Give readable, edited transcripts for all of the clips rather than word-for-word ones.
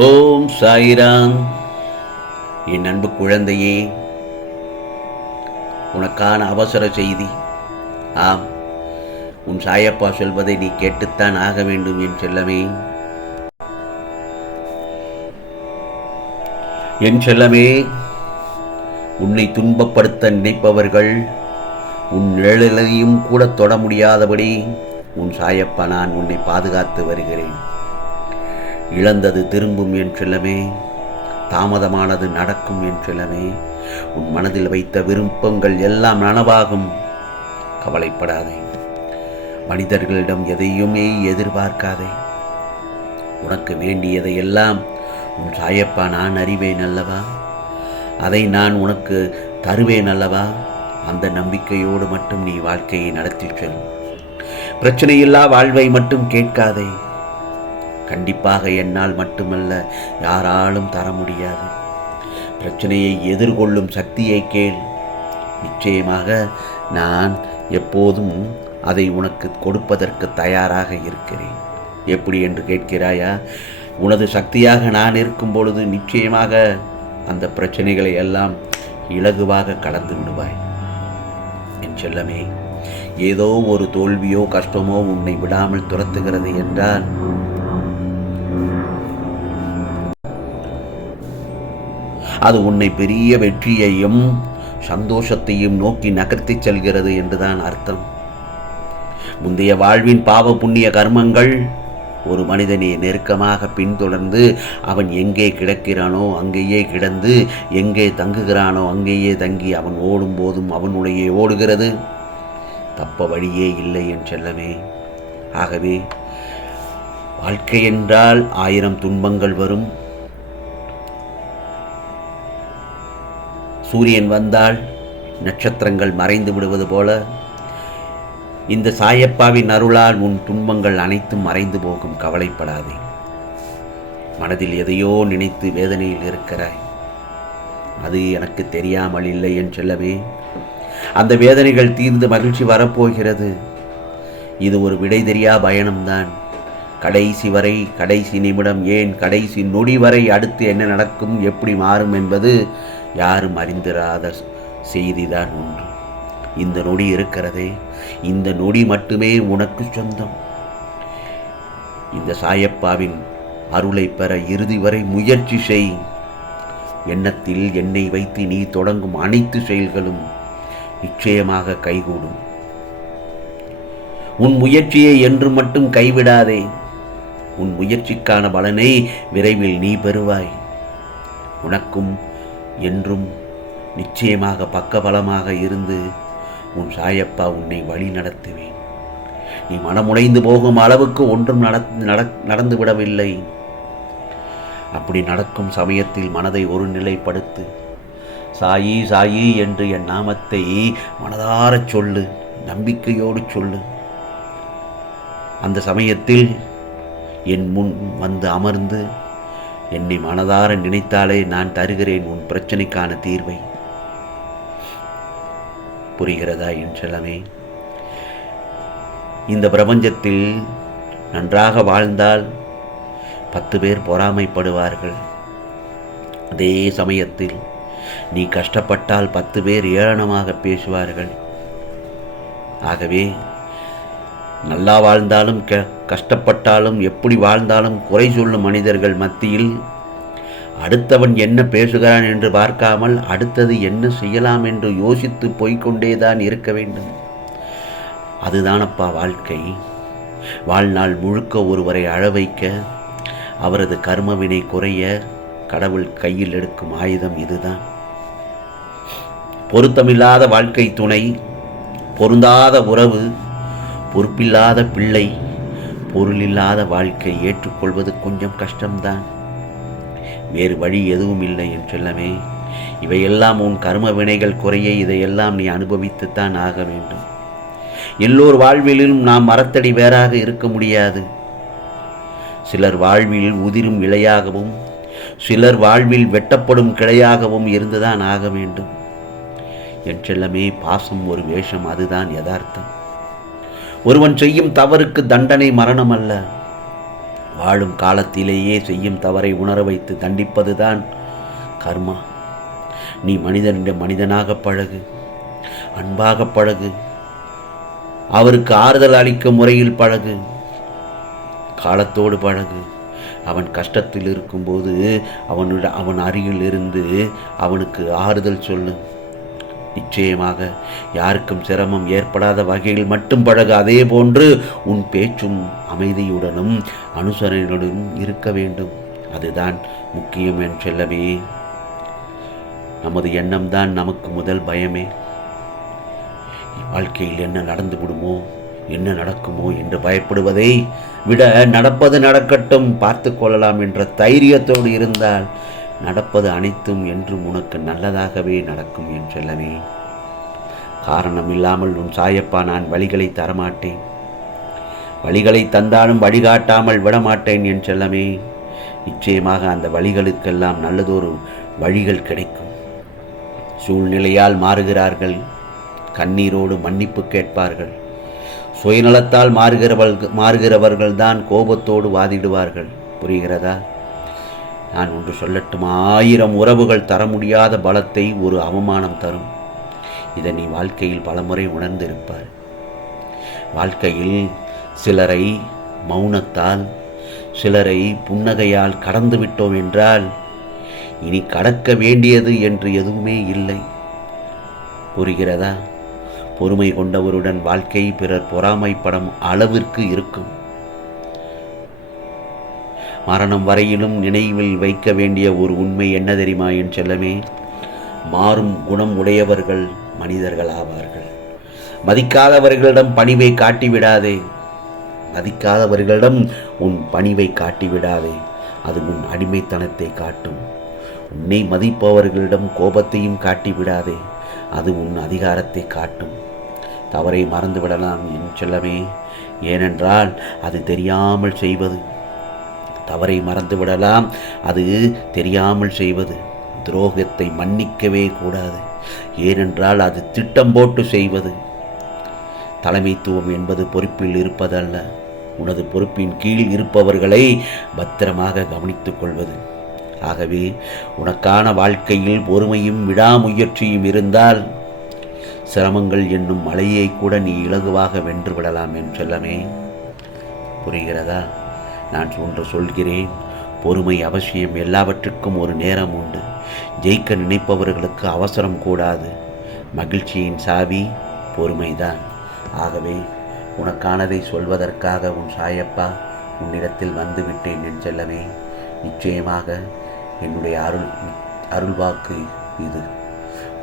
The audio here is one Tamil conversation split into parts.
ஓம் சாயிராம். என் அன்பு குழந்தையே, உனக்கான அவசர செய்தி. ஆம், உன் சாயப்பா சொல்வதை நீ கேட்டுத்தான் ஆக வேண்டும் என் செல்லமே. என் செல்லமே, உன்னை துன்பப்படுத்த நினைப்பவர்கள் உன் நிழலையும் கூட தொட முடியாதபடி உன் சாயப்பா நான் உன்னை பாதுகாத்து வருகிறேன். இழந்தது திரும்பும் என் செல்லமே, தாமதமானது நடக்கும் என் செல்லமே. உன் மனதில் வைத்த விருப்பங்கள் எல்லாம் நனவாகும், கவலைப்படாதே. மனிதர்களிடம் எதையுமே எதிர்பார்க்காதே. உனக்கு வேண்டியதை எல்லாம் உன் சாயப்பா நான் அறிவேன் அல்லவா, அதை நான் உனக்கு தருவேன் அல்லவா. அந்த நம்பிக்கையோடு மட்டும் நீ வாழ்க்கையை நடத்தி செல். பிரச்சனையில்லா வாழ்வை மட்டும் கேட்காதே. கண்டிப்பாக என்னால் மட்டுமல்ல, யாராலும் தர முடியாது. பிரச்சனையை எதிர்கொள்ளும் சக்தியை கேள். நிச்சயமாக நான் எப்போதும் அதை உனக்கு கொடுப்பதற்கு தயாராக இருக்கிறேன். எப்படி என்று கேட்கிறாயா? உனது சக்தியாக நான் இருக்கும் பொழுது நிச்சயமாக அந்த பிரச்சனைகளை எல்லாம் இலகுவாக கடந்து விடுவாய் என் செல்லமே. ஏதோ ஒரு தோல்வியோ கஷ்டமோ உன்னை விடாமல் துரத்துகிறது என்றால் அது உன்னை பெரிய வெற்றியையும் சந்தோஷத்தையும் நோக்கி நகர்த்தி செல்கிறது என்றுதான் அர்த்தம். முந்தைய வாழ்வின் பாவ புண்ணிய கர்மங்கள் ஒரு மனிதனை நெருக்கமாக பின்தொடர்ந்து அவன் எங்கே கிடக்கிறானோ அங்கேயே கிடந்து, எங்கே தங்குகிறானோ அங்கேயே தங்கி அவன் ஓடும் போதும் அவனுடைய ஓடுகிறது. தப்ப வழியே இல்லை என் செல்லமே. ஆகவே வாழ்க்கை என்றால் 1000 துன்பங்கள் வரும். சூரியன் வந்தால் நட்சத்திரங்கள் மறைந்து விடுவது போல இந்த சாயப்பாவின் அருளால் உன் துன்பங்கள் அனைத்தும் மறைந்து போகும். கவலைப்படாதே. மனதில் எதையோ நினைத்து வேதனையில் இருக்கிறாய். அது எனக்கு தெரியாமல் இல்லை என் செல்லவே. அந்த வேதனைகள் தீர்ந்து மகிழ்ச்சி வரப்போகிறது. இது ஒரு விடை தெரியா பயணம்தான். கடைசி வரை, கடைசி நிமிடம், ஏன் கடைசி நொடி வரை அடுத்து என்ன நடக்கும், எப்படி மாறும் என்பது யாரும் அறிந்திராத செய்திதான் ஒன்று. இந்த நொடி இருக்கிறதே, இந்த நொடி மட்டுமே உனக்கு சொந்தம். இந்த சாயப்பாவின் அருளை பெற இறுதி வரை முயற்சி செய். எண்ணத்தில் என்னை வைத்து நீ தொடங்கும் அனைத்து செயல்களும் நிச்சயமாக கைகூடும். உன் முயற்சியை என்று மட்டும் கைவிடாதே. உன் முயற்சிக்கான பலனை விரைவில் நீ பெறுவாய். உனக்கும் என்றும் நிச்சயமாக பக்கபலமாக இருந்து உன் சாயப்பா உன்னை வழி நடத்துவேன். நீ மனமுடைந்து போகும் அளவுக்கு ஒன்றும் நடந்து விடவில்லை. அப்படி நடக்கும் சமயத்தில் மனதை ஒரு நிலைப்படுத்து. சாயி சாயி என்று என் நாமத்தை மனதாரச் சொல்லு, நம்பிக்கையோடு சொல்லு. அந்த சமயத்தில் என் முன் வந்து அமர்ந்து என்னை மனதார நினைத்தாலே நான் தருகிறேன் உன் பிரச்சனைக்கான தீர்வை. புரிகிறதா என் செல்லமே? இந்த பிரபஞ்சத்தில் நன்றாக வாழ்ந்தால் 10 பேர் பொறாமைப்படுவார்கள். அதே சமயத்தில் நீ கஷ்டப்பட்டால் 10 பேர் ஏளனமாக பேசுவார்கள். ஆகவே நல்லா வாழ்ந்தாலும் கஷ்டப்பட்டாலும் எப்படி வாழ்ந்தாலும் குறை சொல்லும் மனிதர்கள் மத்தியில் அடுத்தவன் என்ன பேசுகிறான் என்று பார்க்காமல் அடுத்தது என்ன செய்யலாம் என்று யோசித்து போய்கொண்டேதான் இருக்க வேண்டும். அதுதானப்பா வாழ்க்கை. வாழ்நாள் முழுக்க ஒருவரை அழ வைக்க, அவரது கர்மவினை குறைய கடவுள் கையில் எடுக்கும் ஆயுதம் இதுதான். பொருத்தமில்லாத வாழ்க்கை துணை, பொருந்தாத உறவு, பொறுப்பில்லாத பிள்ளை, பொருளில்லாத வாழ்க்கை ஏற்றுக்கொள்வது கொஞ்சம் கஷ்டம்தான். வேறு வழி எதுவும் இல்லை என் செல்லமே. இவையெல்லாம் உன் கர்ம வினைகள் குறைய இதையெல்லாம் நீ அனுபவித்துத்தான் ஆக வேண்டும். எல்லோர் வாழ்விலும் நாம் மரத்தடி வேறாக இருக்க முடியாது. சிலர் வாழ்வில் உதிரும் இலையாகவும், சிலர் வாழ்வில் வெட்டப்படும் கிளையாகவும் இருந்துதான் ஆக வேண்டும் என் செல்லமே. பாசம் ஒரு வேஷம், அதுதான் யதார்த்தம். ஒருவன் செய்யும் தவறுக்கு தண்டனை மரணம் அல்ல, வாழும் காலத்திலேயே செய்யும் தவறை உணர வைத்து தண்டிப்பதுதான் கர்மா. நீ மனிதனாக பழகு, அன்பாக பழகு, அவருக்கு ஆறுதல் அளிக்கும் முறையில் பழகு, காலத்தோடு பழகு. அவன் கஷ்டத்தில் இருக்கும்போது அவன் அருகில் இருந்து அவனுக்கு ஆறுதல் சொல்லு. நிச்சயமாக யாருக்கும் சிரமம் ஏற்படாத வகையில் மட்டும் பழகு. அதே போன்று உன் பேச்சும் அமைதியுடனும் அனுசரணையுடனும் இருக்க வேண்டும். அதுதான் முக்கியம் என் செல்லவே. நமது எண்ணம்தான் நமக்கு முதல் பயமே. வாழ்க்கையில் என்ன நடந்து விடுமோ, என்ன நடக்குமோ என்று பயப்படுவதை விட நடப்பது நடக்கட்டும், பார்த்து கொள்ளலாம் என்ற தைரியத்தோடு இருந்தால் நடப்பது அனைத்தும் என்றும் உனக்கு நல்லதாகவே நடக்கும் என் செல்லவே. காரணம் இல்லாமல் உன் சாயப்பா நான் வழிகளை தரமாட்டேன். வழிகளை தந்தாலும் வழிகாட்டாமல் விடமாட்டேன் என் செல்லமே. நிச்சயமாக அந்த வழிகளுக்கெல்லாம் நல்லதொரு வழிகள் கிடைக்கும். சூழ்நிலையால் மாறுகிறார்கள், கண்ணீரோடு மன்னிப்பு கேட்பார்கள். சுயநலத்தால் மாறுகிறவர்கள் தான் கோபத்தோடு வாதிடுவார்கள். புரிகிறதா? நான் ஒன்று சொல்லட்டும், 1000 உறவுகள் தர முடியாத பலத்தை ஒரு அவமானம் தரும். இதை நீ வாழ்க்கையில் பலமுறை உணர்ந்திருப்பார். வாழ்க்கையில் சிலரை மௌனத்தால், சிலரை புன்னகையால் கடந்து விட்டோம் என்றால் இனி கடக்க வேண்டியது என்று எதுவுமே இல்லை. புரிகிறதா? பொறுமை கொண்டவருடன் வாழ்க்கை பிறர் பொறாமைப்படும் அளவிற்கு இருக்கும். மரணம் வரையிலும் நினைவில் வைக்க வேண்டிய ஒரு உண்மை என்ன தெரியுமா என் செல்லமே? மாறும் குணம் உடையவர்கள் மனிதர்கள் ஆவார்கள். மதிக்காதவர்களிடம் பணிவை காட்டிவிடாதே. மதிக்காதவர்களிடம் உன் பணிவை காட்டிவிடாதே. அது உன் அடிமைத்தனத்தை காட்டும். உன்னை மதிப்பவர்களிடம் கோபத்தையும் காட்டிவிடாதே. அது உன் அதிகாரத்தை காட்டும். தவறை மறந்துவிடலாம் என் செல்லமே. ஏனென்றால் அது தெரியாமல் செய்வது. தவறை மறந்துவிடலாம், அது தெரியாமல் செய்வது. துரோகத்தை மன்னிக்கவே கூடாது. ஏனென்றால் அது திட்டம் போட்டு செய்வது. தலைமைத்துவம் என்பது பொறுப்பில் இருப்பதல்ல, உனது பொறுப்பின் கீழ் இருப்பவர்களை பத்திரமாக கவனித்துக் கொள்வது. ஆகவே உனக்கான வாழ்க்கையில் பொறுமையும் விடாமுயற்சியும் இருந்தால் சிரமங்கள் என்னும் மலையை கூட நீ இலகுவாக வென்று விடலாம் என் செல்லமே. புரிகிறதா? நான் ஒன்று சொல்கிறேன், பொறுமை அவசியம். எல்லாவற்றுக்கும் ஒரு நேரம் உண்டு. ஜெயிக்க நினைப்பவர்களுக்கு அவசரம் கூடாது. மகிழ்ச்சியின் சாவி பொறுமைதான். ஆகவே உனக்கானதை சொல்வதற்காக உன் சாயப்பா உன்னிடத்தில் வந்துவிட்டேன் என் செல்லமே. நிச்சயமாக என்னுடைய அருள்வாக்கு இது.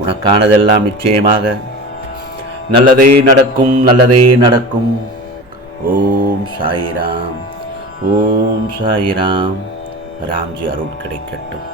உனக்கானதெல்லாம் நிச்சயமாக நல்லதே நடக்கும், நல்லதே நடக்கும். ஓம் சாயிராம், ஓம் சாயிராம். ராம்ஜி அருள் கிடைக்கட்டும்.